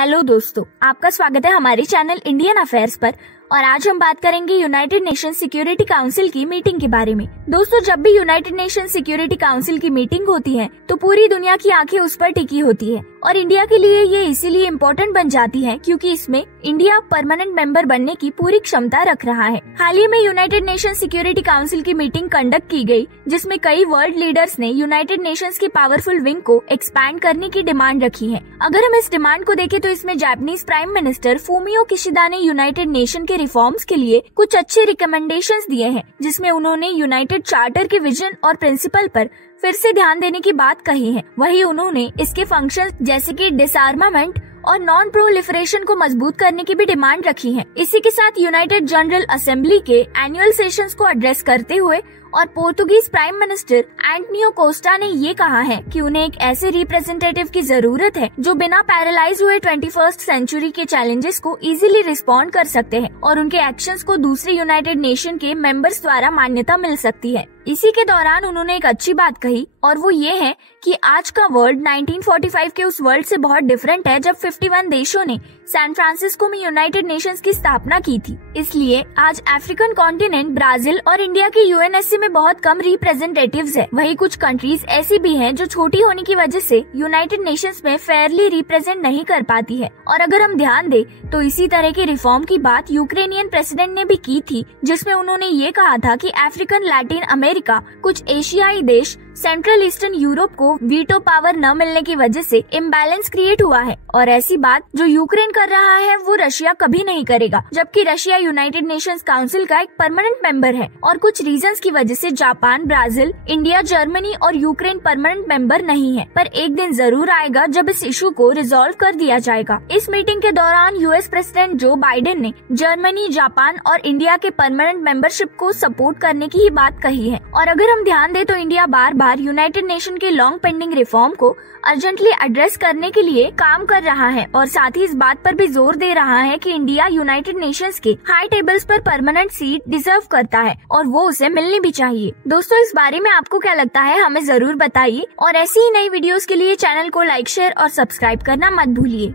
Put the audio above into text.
Hello दोस्तों, आपका स्वागत है हमारे चैनल इंडियन अफेयर्स पर। और आज हम बात करेंगे यूनाइटेड नेशन सिक्योरिटी काउंसिल की मीटिंग के बारे में। दोस्तों, जब भी यूनाइटेड नेशन सिक्योरिटी काउंसिल की मीटिंग होती है तो पूरी दुनिया की आंखें उस पर टिकी होती है और इंडिया के लिए ये इसीलिए इम्पोर्टेंट बन जाती है क्योंकि इसमें इंडिया परमानेंट मेंबर बनने की पूरी क्षमता रख रहा है। हाल ही में यूनाइटेड नेशन सिक्योरिटी काउंसिल की मीटिंग कंडक्ट की गई, जिसमें कई वर्ल्ड लीडर्स ने यूनाइटेड नेशंस की पावरफुल विंग को एक्सपैंड करने की डिमांड रखी है। अगर हम इस डिमांड को देखें तो इसमें Japanese prime minister Fumio Kishida ने यूनाइटेड नेशन के रिफॉर्म्स के लिए कुछ अच्छे रिकमेंडेशंस दिए हैं, जिसमें उन्होंने यूनाइटेड चार्टर के विजन और प्रिंसिपल पर फिर से ध्यान देने की बात कही है। वहीं उन्होंने इसके फंक्शंस जैसे कि डिसआर्मामेंट और नॉन प्रोलिफरेशन को मजबूत करने की भी डिमांड रखी है। इसी के साथ यूनाइटेड जनरल असेंबली के एनुअल सेशंस को एड्रेस करते हुए और Portuguese prime minister Antonio Costa ने ये कहा है कि उन्हें एक ऐसे रिप्रेजेंटेटिव की जरूरत है जो बिना पैरालाइज हुए 21st सेंचुरी के चैलेंजेस को इजीली रिस्पॉन्ड कर सकते हैं और उनके एक्शंस को दूसरे यूनाइटेड नेशन के मेंबर्स द्वारा मान्यता मिल सकती है। इसी के दौरान उन्होंने एक अच्छी बात कही और वो ये है कि आज का वर्ल्ड 1945 के उस वर्ल्ड से बहुत डिफरेंट है जब 51 देशों ने सैन फ्रांसिस्को में यूनाइटेड नेशंस की स्थापना की थी। इसलिए आज अफ्रीकन कॉन्टिनेंट, ब्राजील और इंडिया के यूएनएससी में बहुत कम रिप्रेजेंटेटिव्स है। वही कुछ कंट्रीज ऐसी भी हैं जो छोटी होने की वजह से यूनाइटेड नेशंस में फेयरली रिप्रेजेंट नहीं कर पाती है। और अगर हम ध्यान दें तो इसी तरह के रिफॉर्म की बात यूक्रेनियन प्रेसिडेंट ने भी की थी, जिसमें उन्होंने ये कहा था कि अफ्रीकन, लैटिन अमेरिका, कुछ एशियाई देश, सेंट्रल ईस्टर्न यूरोप को वीटो पावर न मिलने की वजह से इम्बैलेंस क्रिएट हुआ है और ऐसी बात जो यूक्रेन कर रहा है वो रशिया कभी नहीं करेगा, जबकि रशिया यूनाइटेड नेशंस काउंसिल का एक परमानेंट मेंबर है और कुछ रीजंस की वजह से जापान, ब्राजील, इंडिया, जर्मनी और यूक्रेन परमानेंट मेंबर नहीं है। पर एक दिन जरूर आएगा जब इस इशू को रिजॉल्व कर दिया जाएगा। इस मीटिंग के दौरान यूएस प्रेसिडेंट जो बाइडेन ने जर्मनी, जापान और इंडिया के परमानेंट मेंबरशिप को सपोर्ट करने की ही बात कही है। और अगर हम ध्यान दें तो इंडिया बार बार यूनाइटेड नेशन के लॉन्ग पेंडिंग रिफॉर्म को अर्जेंटली एड्रेस करने के लिए काम कर रहा है और साथ ही इस बात पर भी जोर दे रहा है कि इंडिया यूनाइटेड नेशंस के हाई टेबल्स पर परमानेंट सीट डिजर्व करता है और वो उसे मिलनी भी चाहिए। दोस्तों, इस बारे में आपको क्या लगता है हमें जरूर बताइए और ऐसी ही नई वीडियोस के लिए चैनल को लाइक, शेयर और सब्सक्राइब करना मत भूलिए।